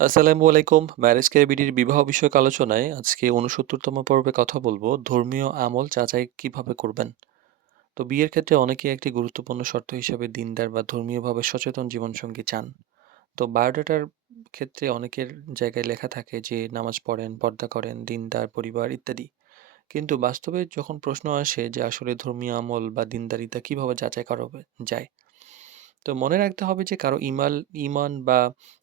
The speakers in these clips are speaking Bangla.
আসসালামু আলাইকুম। ম্যারেজ ক্যারিবিডির বিবাহ বিষয়ক আলোচনায় আজকে ৬৯তম পর্বে কথা বলবো ধর্মীয় আমল যাচাই কিভাবে করবেন। তো বিয়ের ক্ষেত্রে অনেকেই একটি গুরুত্বপূর্ণ শর্ত হিসেবে দিনদার বা ধর্মীয়ভাবে সচেতন জীবনসঙ্গী চান। তো বায়োডাটার ক্ষেত্রে অনেকের জায়গায় লেখা থাকে যে নামাজ পড়েন, পর্দা করেন, দিনদার পরিবার ইত্যাদি। কিন্তু বাস্তবে যখন প্রশ্ন আসে যে আসলে ধর্মীয় আমল বা দিনদারিতা কিভাবে যাচাই করা যায়, তো মনে রাখতে হবে যে কারো ঈমান বা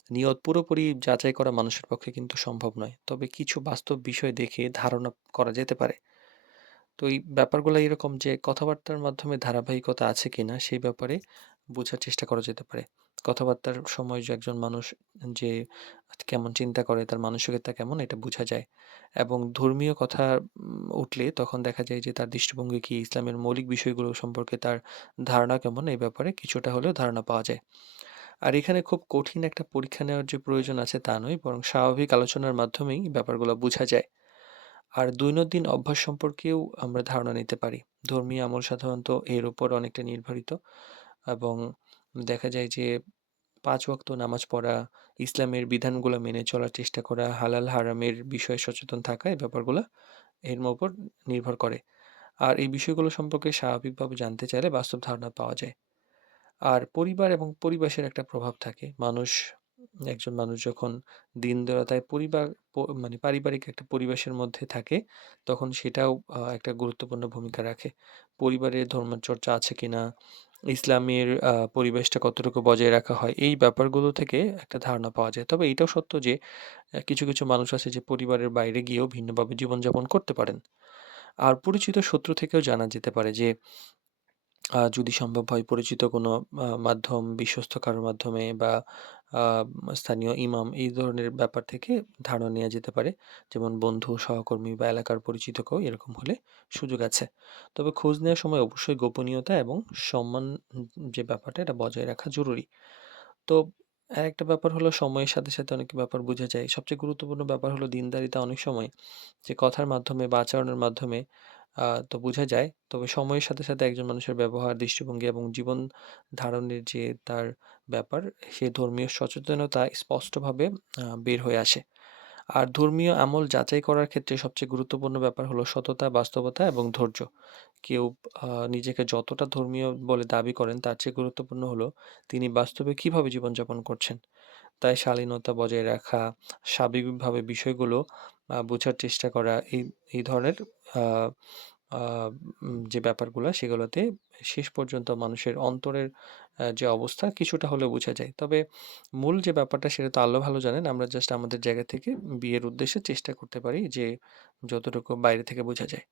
নিয়ত পুরোপুরি যাচাই করা মানুষের পক্ষে কিন্তু সম্ভব নয়। তবে কিছু বাস্তব বিষয় দেখে ধারণা করা যেতে পারে। তো এই ব্যাপারগুলো এরকম যে কথাবার্তার মাধ্যমে ধারাবাহিকতা আছে কিনা সেই ব্যাপারে বোঝার চেষ্টা করা যেতে পারে। কথাবার্তার সময় যে একজন মানুষ যে কেমন চিন্তা করে, তার মানসিকতা কেমন এটা বোঝা যায়। এবং ধর্মীয় কথা উঠলে তখন দেখা যায় যে তার দৃষ্টিভঙ্গি কি, ইসলামের মৌলিক বিষয়গুলো সম্পর্কে তার ধারণা কেমন এই ব্যাপারে কিছুটা হলেও ধারণা পাওয়া যায়। আর এখানে খুব কঠিন একটা পরীক্ষা নেওয়ার যে প্রয়োজন আছে তা নয়, বরং স্বাভাবিক আলোচনার মাধ্যমেই ব্যাপারগুলো বোঝা যায়। আর দৈনন্দিন অভ্যাস সম্পর্কেও আমরা ধারণা নিতে পারি। ধর্মীয় আমল সাধারণত এর উপর অনেকটা নির্ধারিত এবং দেখা যায় যে ৫ ওয়াক্ত নামাজ পড়া, ইসলামের বিধানগুলো মেনে চলার চেষ্টা করা, হালাল হারামের বিষয়ে সচেতন থাকা এই ব্যাপারগুলা এর উপর নির্ভর করে। আর এই বিষয়গুলো সম্পর্কে স্বাভাবিকভাবে জানতে চাইলে বাস্তব ধারণা পাওয়া যায়। আর পরিবার এবং পরিবেশের একটা প্রভাব থাকে। একজন মানুষ যখন দিনদয়াতায় পরিবার মানে পারিবারিক একটা পরিবেশের মধ্যে থাকে, তখন সেটাও একটা গুরুত্বপূর্ণ ভূমিকা রাখে। পরিবারে ধর্মচর্চা আছে কিনা, ইসলামের পরিবেশটা কতটুকু বজায় রাখা হয়, এই ব্যাপারগুলো থেকে একটা ধারণা পাওয়া যায়। তবে এটাও সত্য যে কিছু মানুষ আছে যে পরিবারের বাইরে গিয়েও ভিন্নভাবে জীবনযাপন করতে পারেন। আর পরিচিত শত্রু থেকেও জানা যেতে পারে যে যদি সম্ভব হয় পরিচিত কোনো মাধ্যম, বিশ্বস্ত কারোর মাধ্যমে বা আ স্থানীয় ইমাম এই ধরনের ব্যাপার থেকে ধারণা নেয়া যেতে পারে। যেমন বন্ধু, সহকর্মী বা এলাকার পরিচিত কেউ এরকম হলে সুযোগ আছে। তবে খোঁজ নেওয়ার সময় অবশ্যই গোপনীয়তা এবং সম্মান যে ব্যাপারটা এটা বজায় রাখা জরুরি। তো আরেকটা ব্যাপার হলো সময়ের সাথে অনেক ব্যাপার বোঝা যায়। সবচেয়ে গুরুত্বপূর্ণ ব্যাপার হলো দিনদারিতা অনেক সময় যে কথার মাধ্যমে বা আচরণের মাধ্যমে তো বোঝা যায়। তবে সময়ের সাথে একজন মানুষের ব্যবহার, দৃষ্টিভঙ্গি এবং জীবন ধারণের যে তার ব্যাপার, সে ধর্মীয় সচেতনতা স্পষ্টভাবে বের হয়ে আসে। আর ধর্মীয় আমল যাচাই করার ক্ষেত্রে সবচেয়ে গুরুত্বপূর্ণ ব্যাপার হলো সততা, বাস্তবতা এবং ধৈর্য। কেউ নিজেকে যতটা ধর্মীয় বলে দাবি করেন তার চেয়ে গুরুত্বপূর্ণ হলো তিনি বাস্তবে কিভাবে জীবনযাপন করছেন। তাই শালীনতা বজায় রাখা, স্বাভাবিকভাবে বিষয়গুলো বোঝার চেষ্টা করা এই ধরনের আ আ যে ব্যাপারগুলা সেগুলোতে শেষ পর্যন্ত মানুষের অন্তরের যে অবস্থা কিছুটা হলেও বোঝা যায়। তবে মূল যে ব্যাপারটা সেটা তো আল্লাহ ভালো জানেন। আমরা জাস্ট আমাদের জায়গা থেকে বিয়ের উদ্দেশ্যে চেষ্টা করতে পারি যে যতটুকু বাইরে থেকে বোঝা যায়।